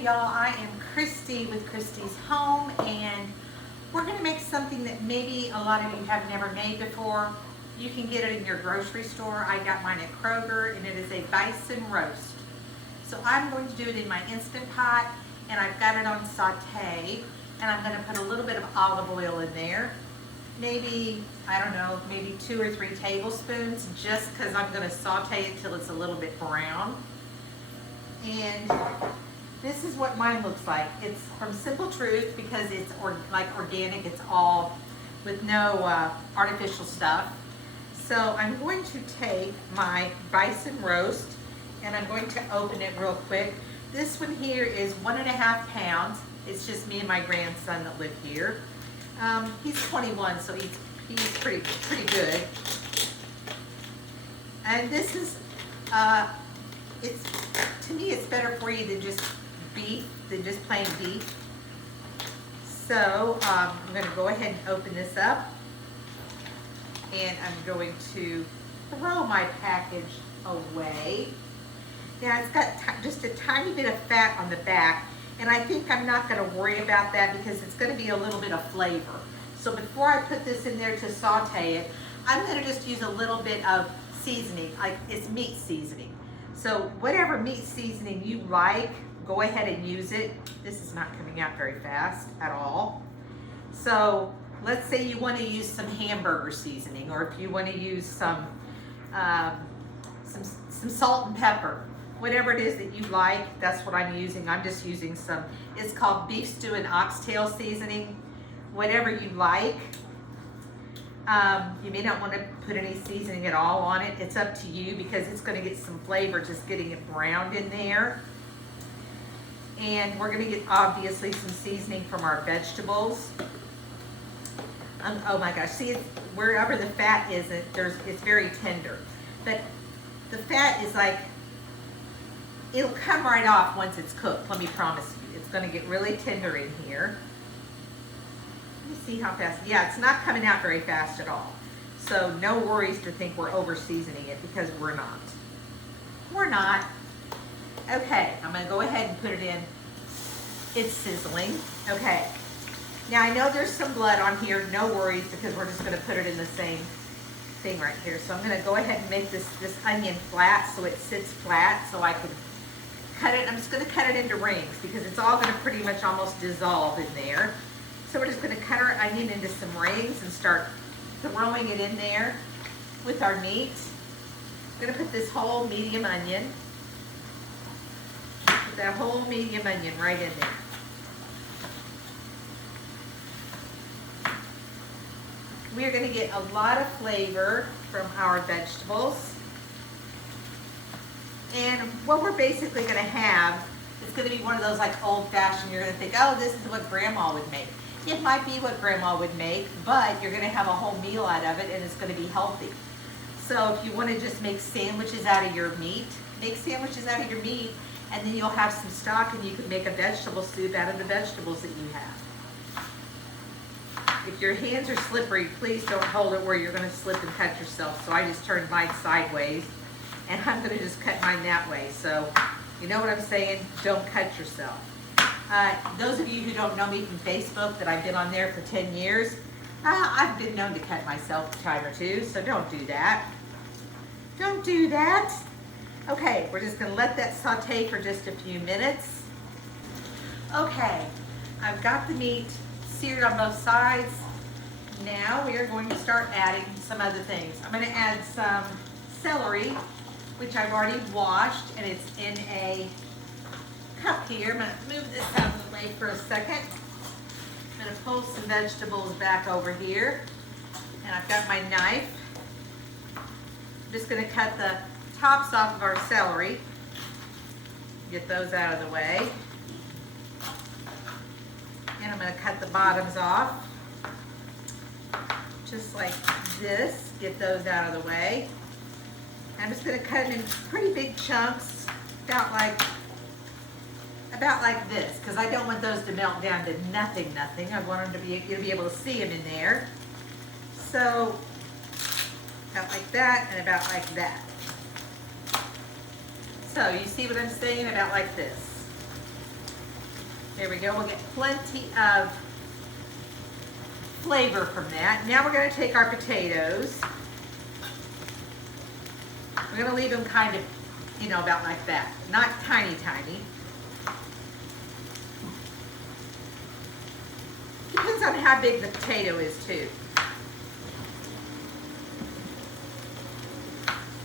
Hey y'all, I am Christy with Christy's Home, and we're going to make something that maybe a lot of you have never made before. You can get it in your grocery store. I got mine at Kroger, and it is a bison roast. So I'm going to do it in my Instant Pot, and I've got it on saute, and I'm going to put a little bit of olive oil in there. Maybe, I don't know, maybe 2 or 3 tablespoons, just because I'm going to saute it till it's a little bit brown. And this is what mine looks like. It's from Simple Truth because it's like organic. It's all with no artificial stuff. So I'm going to take my bison roast and I'm going to open it real quick. This one here is 1.5 pounds. It's just me and my grandson that live here. He's 21, so he's pretty good. And this is to me it's better for you than just beef, than just plain beef. So I'm going to go ahead and open this up, and I'm going to throw my package away. Now it's got just a tiny bit of fat on the back, and I think I'm not going to worry about that because it's going to be a little bit of flavor. So before I put this in there to saute it, I'm going to just use a little bit of seasoning, like it's meat seasoning. So whatever meat seasoning you like, go ahead and use it. This is not coming out very fast at all. So let's say you want to use some hamburger seasoning, or if you want to use some salt and pepper, whatever it is that you like, that's what I'm using. I'm just using some, it's called beef stew and oxtail seasoning, whatever you like. You may not want to put any seasoning at all on it. It's up to you because it's going to get some flavor just getting it browned in there. And we're going to get obviously some seasoning from our vegetables. Oh my gosh, see, wherever the fat is, it's very tender. But the fat is like, it'll come right off once it's cooked, let me promise you. It's going to get really tender in here. Let me see how fast. Yeah, it's not coming out very fast at all. So no worries to think we're over seasoning it, because we're not. We're not. Okay, I'm going to go ahead and put it in. It's sizzling. Okay. Now I know there's some blood on here. No worries, because we're just going to put it in the same thing right here. So I'm going to go ahead and make this onion flat so it sits flat so I can cut it. I'm just going to cut it into rings because it's all going to pretty much almost dissolve in there. So we're just going to cut our onion into some rings and start throwing it in there with our meat. I'm going to put this whole medium onion, put that whole medium onion right in there. We are going to get a lot of flavor from our vegetables. And what we're basically going to have is going to be one of those like old-fashioned, you're going to think, oh, this is what Grandma would make. It might be what Grandma would make, but you're going to have a whole meal out of it, and it's going to be healthy. So if you want to just make sandwiches out of your meat, make sandwiches out of your meat, and then you'll have some stock, and you can make a vegetable soup out of the vegetables that you have. If your hands are slippery, please don't hold it where you're going to slip and cut yourself. So I just turned mine sideways, and I'm going to just cut mine that way. So you know what I'm saying? Don't cut yourself. Those of you who don't know me from Facebook, that I've been on there for 10 years, I've been known to cut myself a time or two, so don't do that. Don't do that. Okay, we're just going to let that saute for just a few minutes. Okay, I've got the meat seared on both sides. Now we are going to start adding some other things. I'm going to add some celery, which I've already washed, and it's in a cup here. I'm going to move this out of the way for a second. I'm going to pull some vegetables back over here, and I've got my knife. I'm just going to cut the tops off of our celery. Get those out of the way. And I'm going to cut the bottoms off, just like this. Get those out of the way. I'm just going to cut them in pretty big chunks, about like this, because I don't want those to melt down to nothing. I want them to be, you'll be able to see them in there. So about like that and about like that. So you see what I'm saying? About like this. There we go. We'll get plenty of flavor from that. Now we're going to take our potatoes. We're going to leave them kind of, you know, about like that. Not tiny, tiny. Depends on how big the potato is too.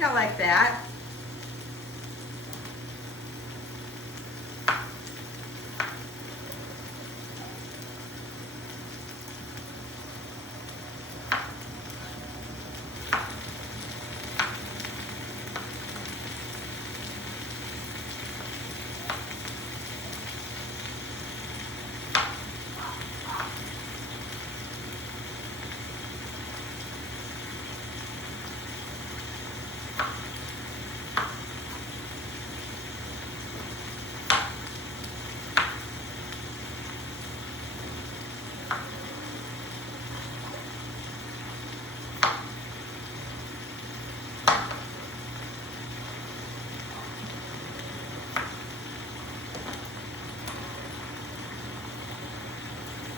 Not like that.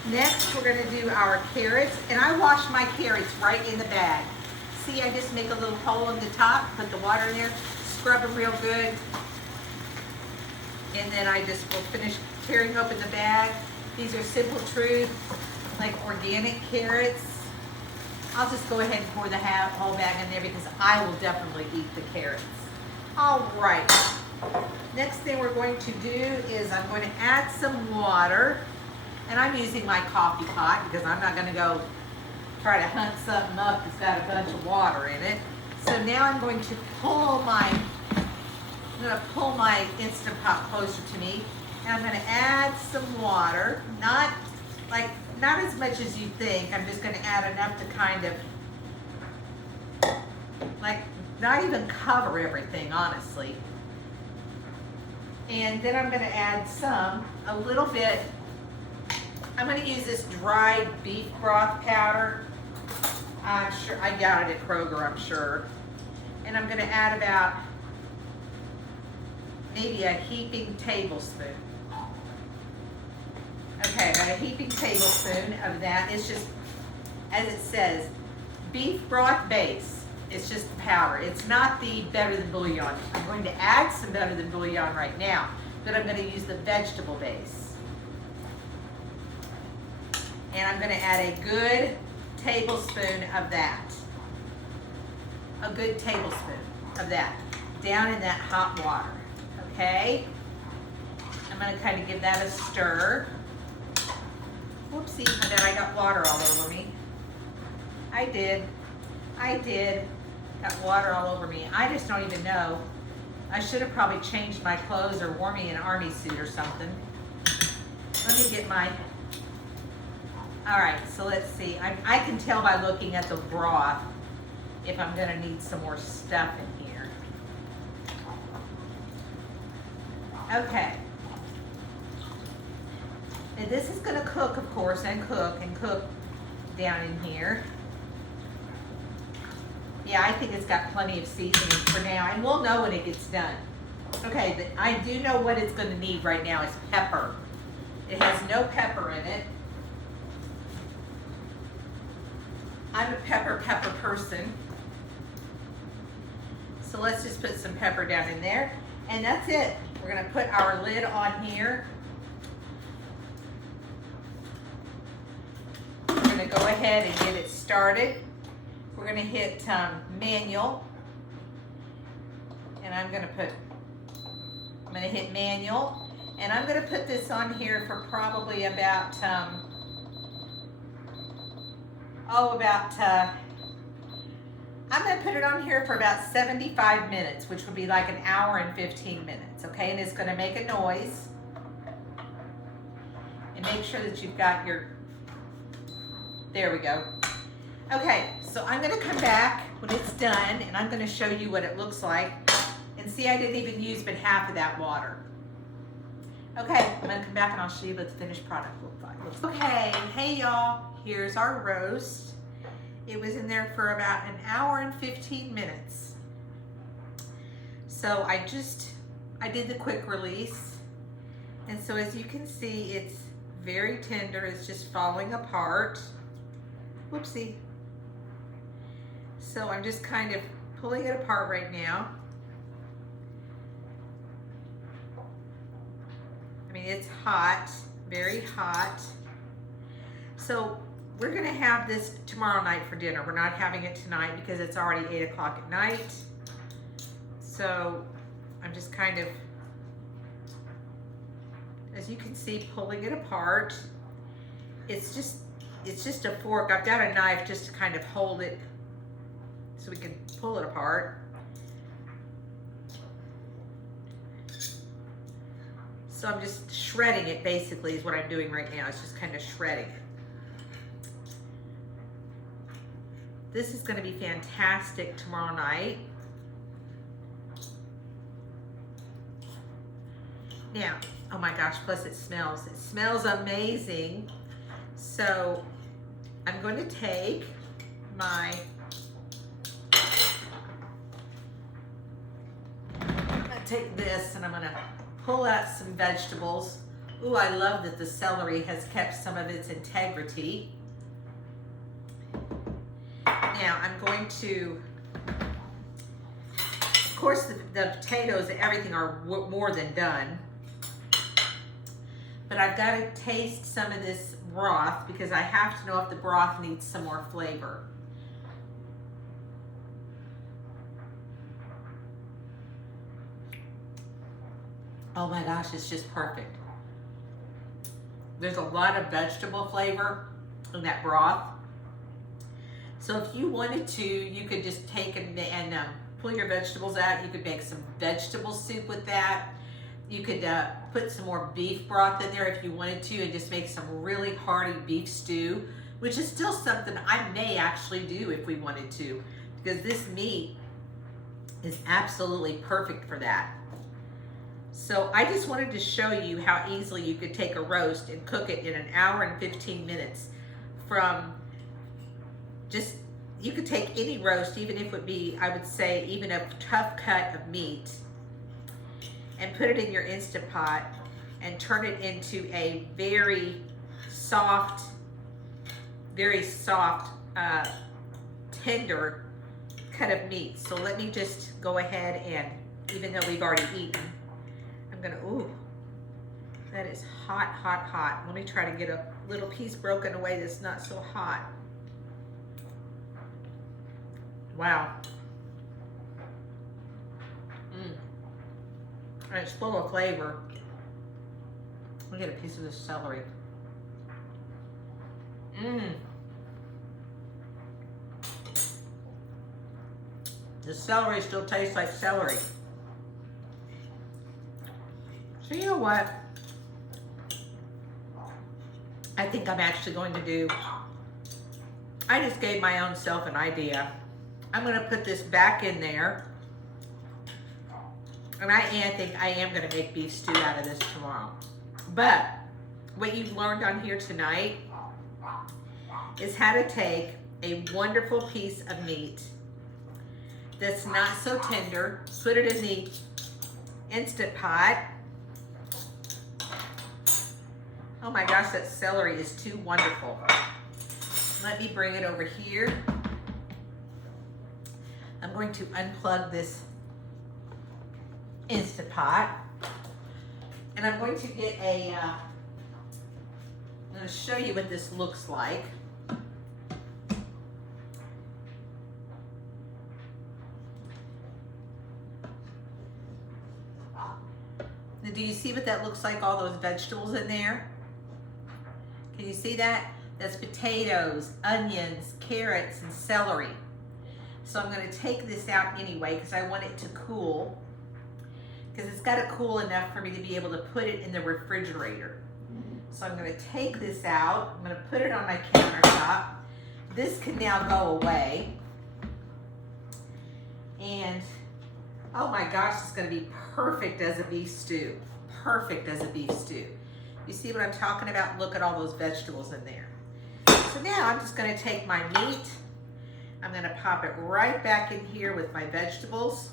Next, we're going to do our carrots, and I wash my carrots right in the bag. See, I just make a little hole in the top, put the water in there, scrub them real good, and then I just will finish tearing open the bag. These are Simple Truth, like organic carrots. I'll just go ahead and pour the whole bag in there because I will definitely eat the carrots. All right, next thing we're going to do is I'm going to add some water. And I'm using my coffee pot because I'm not going to go try to hunt something up that's got a bunch of water in it. So now I'm going to pull my Instant Pot closer to me, and I'm going to add some water. Not as much as you think. I'm just going to add enough to kind of not even cover everything, honestly. And then I'm going to add a little bit. I'm going to use this dried beef broth powder. I'm sure, I got it at Kroger, I'm sure. And I'm going to add about maybe a heaping tablespoon. Okay, about a heaping tablespoon of that. It's just, as it says, beef broth base. It's just the powder. It's not the better than bouillon. I'm going to add some better than bouillon right now, but I'm going to use the vegetable base. And I'm going to add a good tablespoon of that. A good tablespoon of that down in that hot water. Okay? I'm going to kind of give that a stir. Whoopsie, I bet I got water all over me. I did. Got water all over me. I just don't even know. I should have probably changed my clothes or worn me an army suit or something. Let me get my... All right, so let's see. I can tell by looking at the broth if I'm going to need some more stuff in here. Okay. And this is going to cook, of course, and cook down in here. Yeah, I think it's got plenty of seasoning for now, and we'll know when it gets done. Okay, I do know what it's going to need right now is pepper. It has no pepper in it. I'm a pepper person. So let's just put some pepper down in there. And that's it. We're going to put our lid on here. We're going to go ahead and get it started. We're going to hit manual. And I'm going to hit manual. And I'm going to put this on here for probably about, I'm going to put it on here for about 75 minutes, which would be like an hour and 15 minutes, okay? And it's going to make a noise. And make sure that you've got your, there we go. Okay, so I'm going to come back when it's done, and I'm going to show you what it looks like. And see, I didn't even use but half of that water. Okay, I'm going to come back and I'll show you what the finished product looks like. Okay, hey y'all, here's our roast. It was in there for about an hour and 15 minutes. So I did the quick release. And so as you can see, it's very tender. It's just falling apart. Whoopsie. So I'm just kind of pulling it apart right now. I mean, it's hot, very hot. So we're gonna have this tomorrow night for dinner. We're not having it tonight because it's already 8 o'clock at night. So I'm just kind of, as you can see, pulling it apart. It's just a fork. I've got a knife just to kind of hold it so we can pull it apart. So I'm just shredding it, basically, is what I'm doing right now. It's just kind of shredding it. This is going to be fantastic tomorrow night. Now, oh my gosh, plus it smells amazing. So I'm going to take my, I'm going to take this and I'm going to pull out some vegetables. Ooh, I love that the celery has kept some of its integrity. Now I'm going to, of course the potatoes and everything are more than done, but I've got to taste some of this broth because I have to know if the broth needs some more flavor. Oh my gosh, it's just perfect. There's a lot of vegetable flavor in that broth. So if you wanted to, you could just take and pull your vegetables out. You could make some vegetable soup with that. You could put some more beef broth in there if you wanted to and just make some really hearty beef stew, which is still something I may actually do if we wanted to, because this meat is absolutely perfect for that. So I just wanted to show you how easily you could take a roast and cook it in an hour and 15 minutes from just, you could take any roast, even if it would be, I would say, even a tough cut of meat, and put it in your Instant Pot and turn it into a very soft, tender cut of meat. So let me just go ahead and, even though we've already eaten, I'm gonna, ooh, that is hot, hot, hot. Let me try to get a little piece broken away that's not so hot. Wow. And it's full of flavor. Let me get a piece of this celery. The celery still tastes like celery. So you know what? I think I'm actually going to do, I just gave my own self an idea. I'm going to put this back in there. And I think I am going to make beef stew out of this tomorrow. But what you've learned on here tonight is how to take a wonderful piece of meat that's not so tender, put it in the Instant Pot. Oh my gosh, that celery is too wonderful. Let me bring it over here. I'm going to unplug this Instant Pot, and I'm going to get a, I'm going to show you what this looks like. Now, do you see what that looks like, all those vegetables in there? Can you see that? That's potatoes, onions, carrots, and celery. So I'm going to take this out anyway because I want it to cool. Because it's got to cool enough for me to be able to put it in the refrigerator. So I'm going to take this out. I'm going to put it on my countertop. This can now go away. And oh my gosh, it's going to be perfect as a beef stew. Perfect as a beef stew. You see what I'm talking about? Look at all those vegetables in there. So now I'm just going to take my meat. I'm going to pop it right back in here with my vegetables.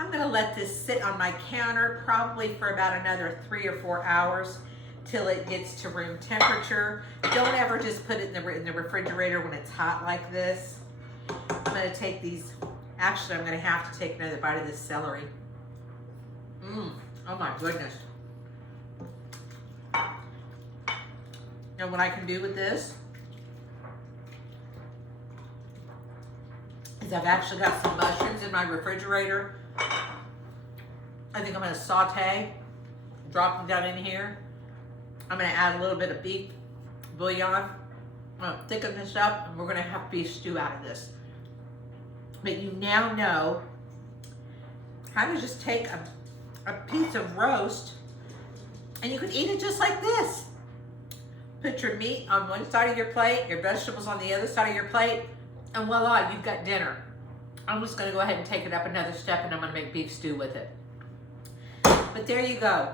I'm gonna let this sit on my counter probably for about another 3 or 4 hours till it gets to room temperature. Don't ever just put it in the refrigerator when it's hot like this. I'm gonna take these, actually I'm gonna have to take another bite of this celery. Oh my goodness. Now what I can do with this is I've actually got some mushrooms in my refrigerator. I think I'm gonna saute, drop them down in here. I'm gonna add a little bit of beef bouillon. I'm gonna thicken this up and we're gonna have beef stew out of this. But you now know how to just take a piece of roast and you can eat it just like this. Put your meat on one side of your plate, your vegetables on the other side of your plate, and voila, you've got dinner. I'm just gonna go ahead and take it up another step and I'm gonna make beef stew with it. But there you go.